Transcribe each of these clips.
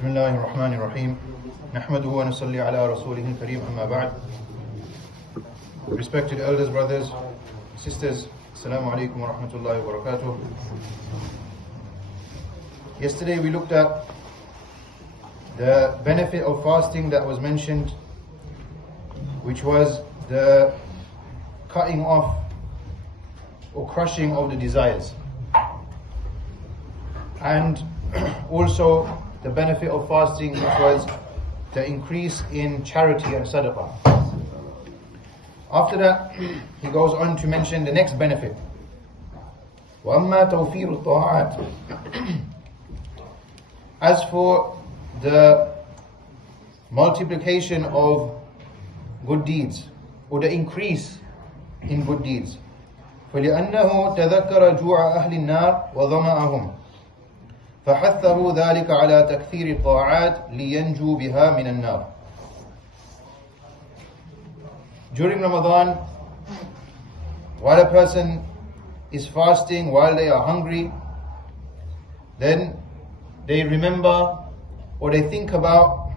بسم الله الرحمن الرحيم نحمده ونصلي على رسوله الكريم أما بعد. Respected elders, brothers, sisters, Assalamu alaikum wa rahmatullahi wa barakatuh. Yesterday we looked at the benefit of fasting that was mentioned, which was the cutting off or crushing of the desires, and also the benefit of fasting, which was the increase in charity and sadaqah. After that, he goes on to mention the next benefit. وَأَمَّا تَوْفِيرُ الطَّاعَاتِ. As for the multiplication of good deeds, or the increase in good deeds, فَلِأَنَّهُ تَذَكَّرَ جُوعَ أَهْلِ النَّارِ وَظَمَأَهُمْ فحثه ذلك على تكثير الطاعات لينجو بها من النار. During Ramadan, while a person is fasting, while they are hungry, then they remember or they think about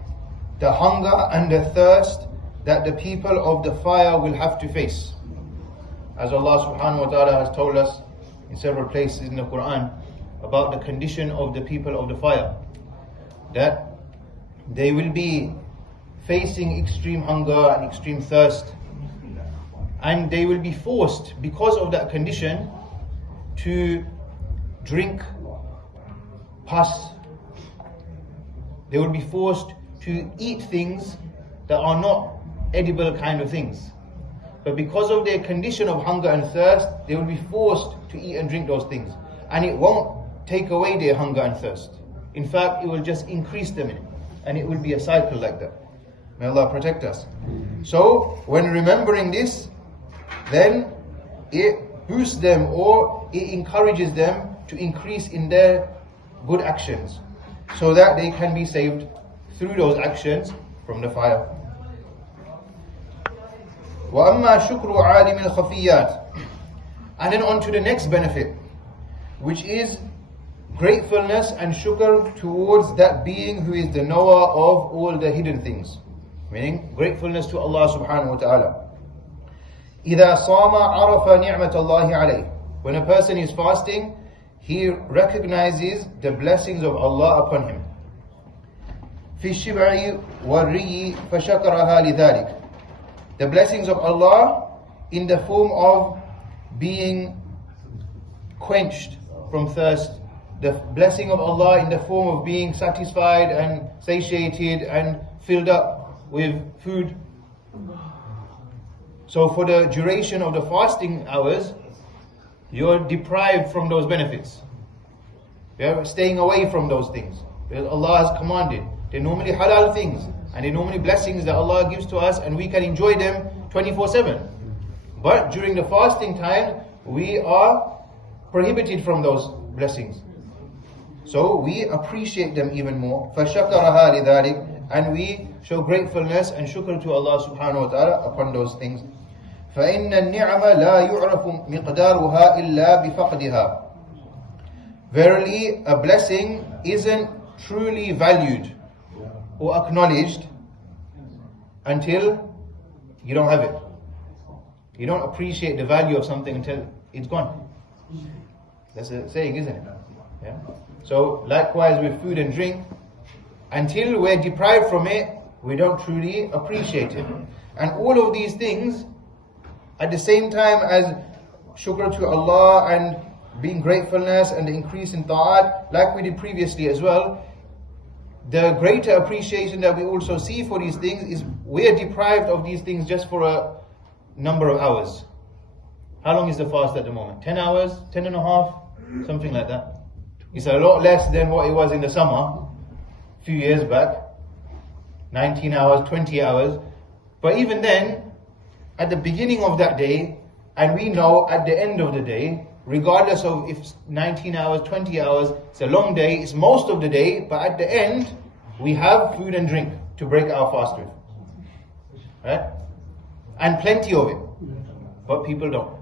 the hunger and the thirst that the people of the fire will have to face. As Allah subhanahu wa ta'ala has told us in several places in the Quran about the condition of the people of the fire, that they will be facing extreme hunger and extreme thirst, and they will be forced, because of that condition, to drink pus. They will be forced to eat things that are not edible kind of things, but because of their condition of hunger and thirst, they will be forced to eat and drink those things, and it won't take away their hunger and thirst. In fact, it will just increase them in it, and it will be a cycle like that. May Allah protect us. So, when remembering this, then it boosts them, or it encourages them to increase in their good actions, so that they can be saved through those actions from the fire. وَأَمَّا شُكْرُ عَالِمِ الْخَفِيَّاتِ. And then on to the next benefit, which is gratefulness and shukr towards that being who is the knower of all the hidden things. Meaning gratefulness to Allah subhanahu wa ta'ala. إِذَا صَامَ عَرَفَ نِعْمَةَ اللَّهِ عَلَيْهِ. When a person is fasting, he recognizes the blessings of Allah upon him. فِي الشِّبْعِ وَالرِّيِّ فَشَكَرَهَا لِذَلِكَ. The blessings of Allah in the form of being quenched from thirst, the blessing of Allah in the form of being satisfied and satiated and filled up with food. So for the duration of the fasting hours, you're deprived from those benefits. You're staying away from those things, because Allah has commanded. They're normally halal things, and they're normally blessings that Allah gives to us, and we can enjoy them 24/7. But during the fasting time, we are prohibited from those blessings. So we appreciate them even more. فَشَكَرَهَا لِذَلِكَ. And we show gratefulness and shukr to Allah subhanahu wa ta'ala upon those things. فَإِنَّ النِّعَمَ لَا يُعْرَفُ مِقْدَارُهَا إِلَّا بِفَقْدِهَا. Verily, a blessing isn't truly valued or acknowledged until you don't have it. You don't appreciate the value of something until it's gone. That's a saying, isn't it? Yeah. So likewise with food and drink, until we're deprived from it, we don't truly appreciate it. And all of these things, at the same time as shukr to Allah and being gratefulness and the increase in ta'at, like we did previously as well, the greater appreciation that we also see for these things is we're deprived of these things just for a number of hours. How long is the fast at the moment? 10 hours? 10 and a half? Something like that. It's a lot less than what it was in the summer, a few years back. 19 hours, 20 hours. But even then, at the beginning of that day, and we know at the end of the day, regardless of if 19 hours, 20 hours, it's a long day, it's most of the day, but at the end, we have food and drink to break our fast with. Right? And plenty of it. But people don't.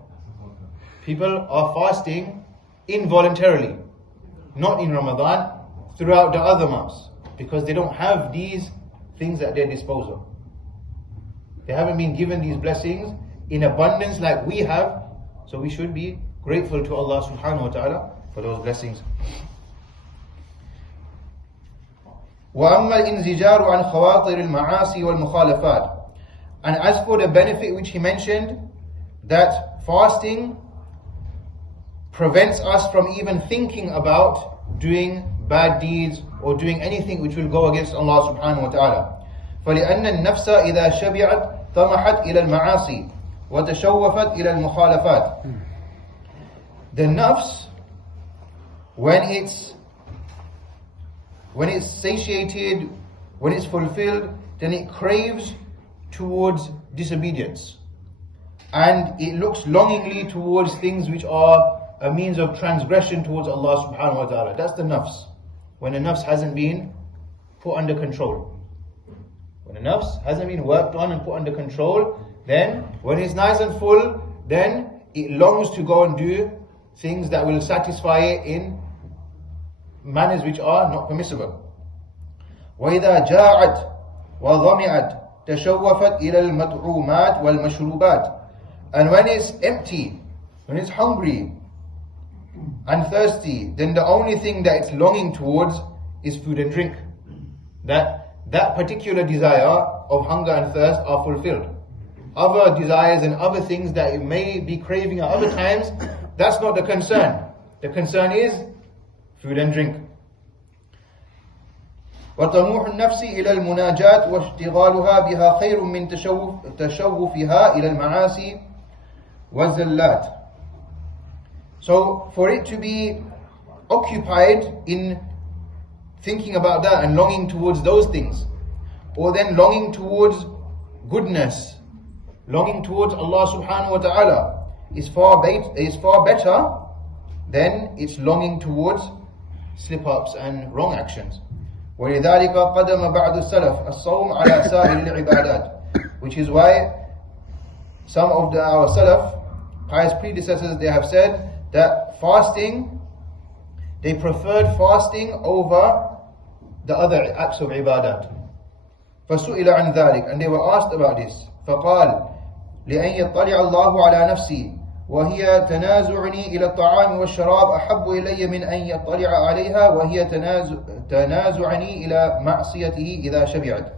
People are fasting involuntarily, not in Ramadan, throughout the other months. Because they don't have these things at their disposal. They haven't been given these blessings in abundance like we have. So we should be grateful to Allah subhanahu wa ta'ala for those blessings. وَأَمَّا الْإِنْزِجَارُ عَنْ خَوَاطِرِ الْمَعَاصِي وَالْمُخَالَفَاتِ. And as for the benefit which he mentioned, that fasting prevents us from even thinking about doing bad deeds or doing anything which will go against Allah subhanahu wa ta'ala. فَلِأَنَّ النَّفْسَ إِذَا شَبِعَتْ طَمَحَتْ إِلَى الْمَعَاصِي وَتَشَوَّفَتْ إِلَى الْمُخَالَفَاتِ. The nafs, when it's satiated, when it's fulfilled, then it craves towards disobedience. And it looks longingly towards things which are a means of transgression towards Allah subhanahu wa ta'ala. That's the nafs. When the nafs hasn't been put under control. When the nafs hasn't been worked on and put under control, then when it's nice and full, then it longs to go and do things that will satisfy it in manners which are not permissible. وَإِذَا جَاعَتْ وَظَمِعَتْ تَشَوَّفَتْ إِلَى الْمَطْعُومَاتِ وَالْمَشْرُوبَاتِ. And when it's empty, when it's hungry and thirsty, then the only thing that it's longing towards is food and drink. That particular desire of hunger and thirst are fulfilled. Other desires and other things that it may be craving at other times, that's not the concern. The concern is food and drink. وطموح النفس إلى المناجاة واشتغالها بها خير من تشوفها إلى المعاصي والزلات. So for it to be occupied in thinking about that and longing towards those things, or then longing towards goodness, longing towards Allah subhanahu wa ta'ala is far better than its longing towards slip-ups and wrong actions. وَلِذَلِكَ قَدَمَ بَعْدُ السَّلَفِ الصَّوْمَ عَلَى سَائِرِ الْعِبَادَاتِ. Which is why some of our salaf, pious predecessors, they have said that fasting, they preferred fasting over the other acts of ibadat. فَسُئِلَ عَنْ ذَلِكَ. And they were asked about this. فَقَالَ لِأَنْ يَطَّلِعَ اللَّهُ عَلَى نَفْسِي وهي تنازعني إلى الطعام والشراب أحب إلي من أن يطلع عليها وهي تنازعني إلى معصيته إذا شبعت.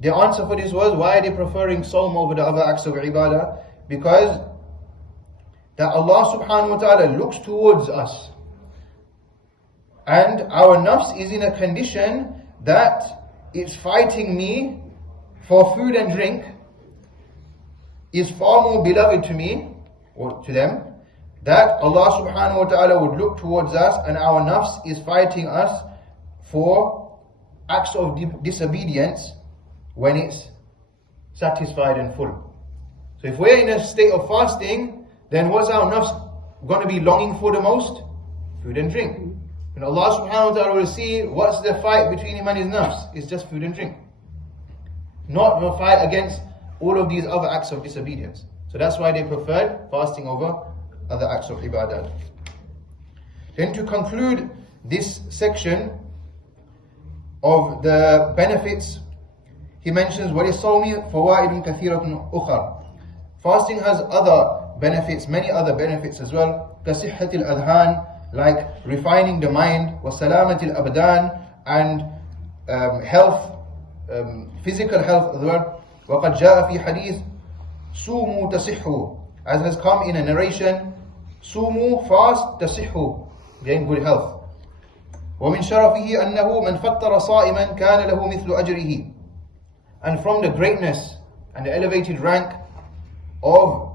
The answer for this was, why are they preferring Sawm over the other acts of ibadah? Because that Allah subhanahu wa ta'ala looks towards us, and our nafs is in a condition that it's fighting me for food and drink, is far more beloved to me, or to them, that Allah subhanahu wa ta'ala would look towards us, and our nafs is fighting us for acts of disobedience when it's satisfied and full. So if we're in a state of fasting, then what's our nafs going to be longing for the most? Food and drink. And Allah subhanahu wa ta'ala will see what's the fight between him and his nafs. It's just food and drink. Not a fight against all of these other acts of disobedience. So that's why they preferred fasting over other acts of ibadat. Then to conclude this section of the benefits, he mentions وَلِلصَّوْمِ فَوَائِدٌ كَثِيرَةٌ أُخَرَ. Fasting has other benefits, many other benefits as well. كَصِحَّةِ الْأَذْهَانِ, like refining the mind, وَسَلَامَةِ الْأَبْدَانِ, and health, physical health as well. وَقَدْ جَاءَ فِي حَدِيث صُومُوا تَصِحُّوا, as has come in a narration, صُومُوا, fast, تَصِحُّوا, gain good health. وَمِنْ شَرَفِهِ أَنَّهُ مَنْ فَطَّرَ صَائِمًا كَانَ لَهُ مِثْلُ أَجْرِهِ. And from the greatness and the elevated rank of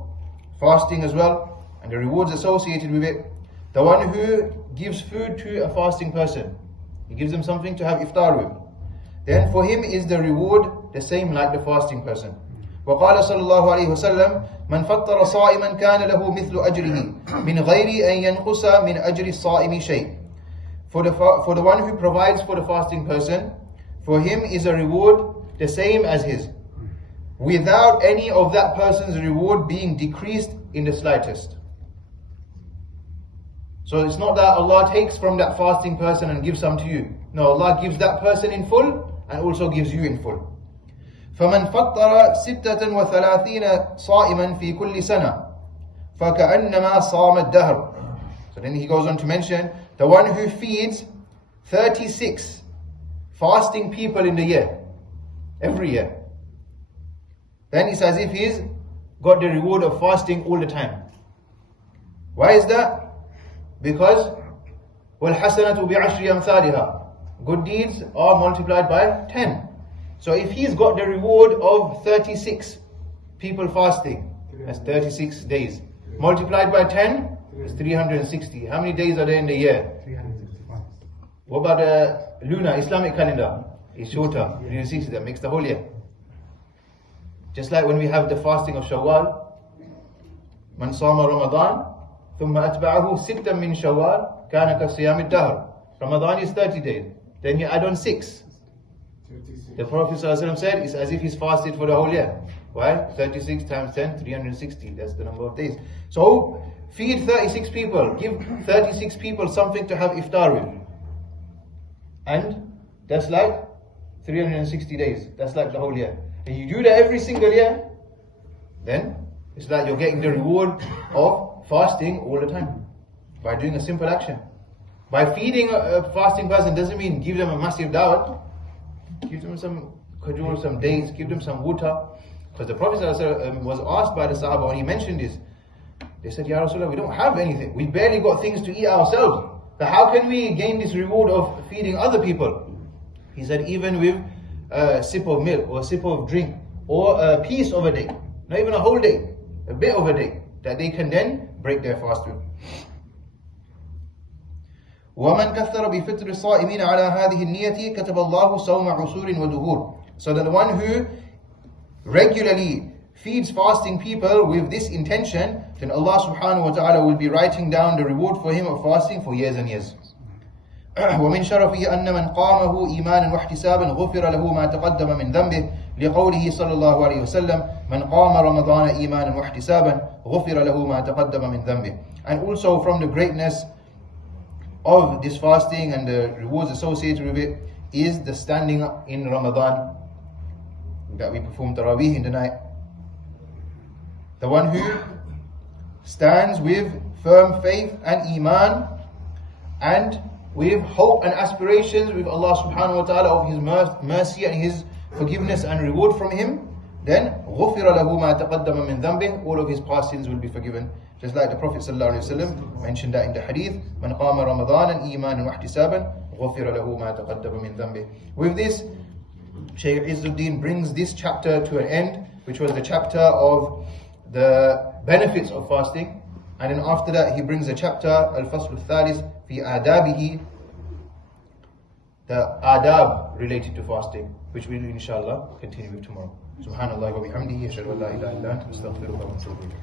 fasting as well, and the rewards associated with it, the one who gives food to a fasting person, he gives them something to have iftar with, then for him is the reward the same like the fasting person. وقال صلى الله عليه وسلم من فطر صائما كان له مثل أجره من غير أن ينقص من أجر الصائم شيء. For the one who provides for the fasting person, for him is a reward the same as his, without any of that person's reward being decreased in the slightest. So it's not that Allah takes from that fasting person and gives some to you. No, Allah gives that person in full and also gives you in full. فَمَنْ فَطَّرَ 36 صَائِمًا فِي كُلِّ سَنَةٍ فَكَأَنَّمَا صَامَ الدَّهْرِ. So then he goes on to mention, the one who feeds 36 fasting people in the year, every year, then it's as if he's got the reward of fasting all the time. Why is that? Because وَالْحَسَنَةُ بِعَشْرِ أَمْثَالِهَا, good deeds are multiplied by 10. So if he's got the reward of 36 people fasting, that's 36 days, multiplied by 10 is 360. How many days are there in the year? 365. What about the lunar Islamic calendar? It's shorter, 360, that makes the whole year. Just like when we have the fasting of Shawwal, من صام رمضان ثم أتبعه ستا من شوال كان كصيام الدهر. Ramadan is 30 days. Then you add on 6. The Prophet ﷺ said it's as if he's fasted for the whole year. Why? 36 times 10, 360. That's the number of days. So feed 36 people. Give 36 people something to have iftar with. And that's like 360 days. That's like the whole year. And you do that every single year, then it's like you're getting the reward of fasting all the time by doing a simple action. By feeding a fasting person doesn't mean give them a massive dawat. Give them some khajur, some dates, give them some water. Because the Prophet ﷺ was asked by the Sahaba when he mentioned this. They said, Ya Rasulullah, we don't have anything. We barely got things to eat ourselves. So how can we gain this reward of feeding other people? He said, even with a sip of milk or a sip of drink or a piece of a day, not even a whole day, a bit of a day, that they can then break their fast with. وَمَنْ كَثَّرَ بِفِطْرِ الصَّائِمِينَ عَلَى هَذِهِ النِّيَّةِ كَتَبَ اللَّهُ صَوْمَ عُسُورٍ وَدُهُورٍ. So that the one who regularly feeds fasting people with this intention, then Allah subhanahu wa ta'ala will be writing down the reward for him of fasting for years and years. ومن شرفه أن من قامه إيمانا واحتسابا غفر له ما تقدم من ذنبه لقوله صلى الله عليه وسلم من قام رمضان إيمانا واحتسابا غفر له ما تقدم من ذنبه. And also from the greatness of this fasting and the rewards associated with it is the standing in Ramadan that we perform Taraweeh in the night. The one who stands with firm faith and iman and with hope and aspirations with Allah subhanahu wa ta'ala of His mercy and His forgiveness and reward from Him, then غُفِرَ لَهُ مَا تَقَدَّمَ مِنْ ذَنْبِهِ, all of his past sins will be forgiven. Just like the Prophet sallallahu alaihi wasallam mentioned that in the hadith, مَنْ قَامَ رَمَضَانًا إِيمَانًا وَاحْتِسَابًا غُفِرَ لَهُ مَا تَقَدَّمَ مِنْ ذَنْبِهِ. With this, Shaykh Izzudeen brings this chapter to an end, which was the chapter of the benefits of fasting. And then after that, he brings a chapter, Al-Fasl Al-Thalis, fi adabihi, the adab related to fasting, which we will inshallah continue with tomorrow. Subhanallah wa bihamdihi, ashhadu an la ilaha illa anta, astaghfiruka wa atubu ilayk.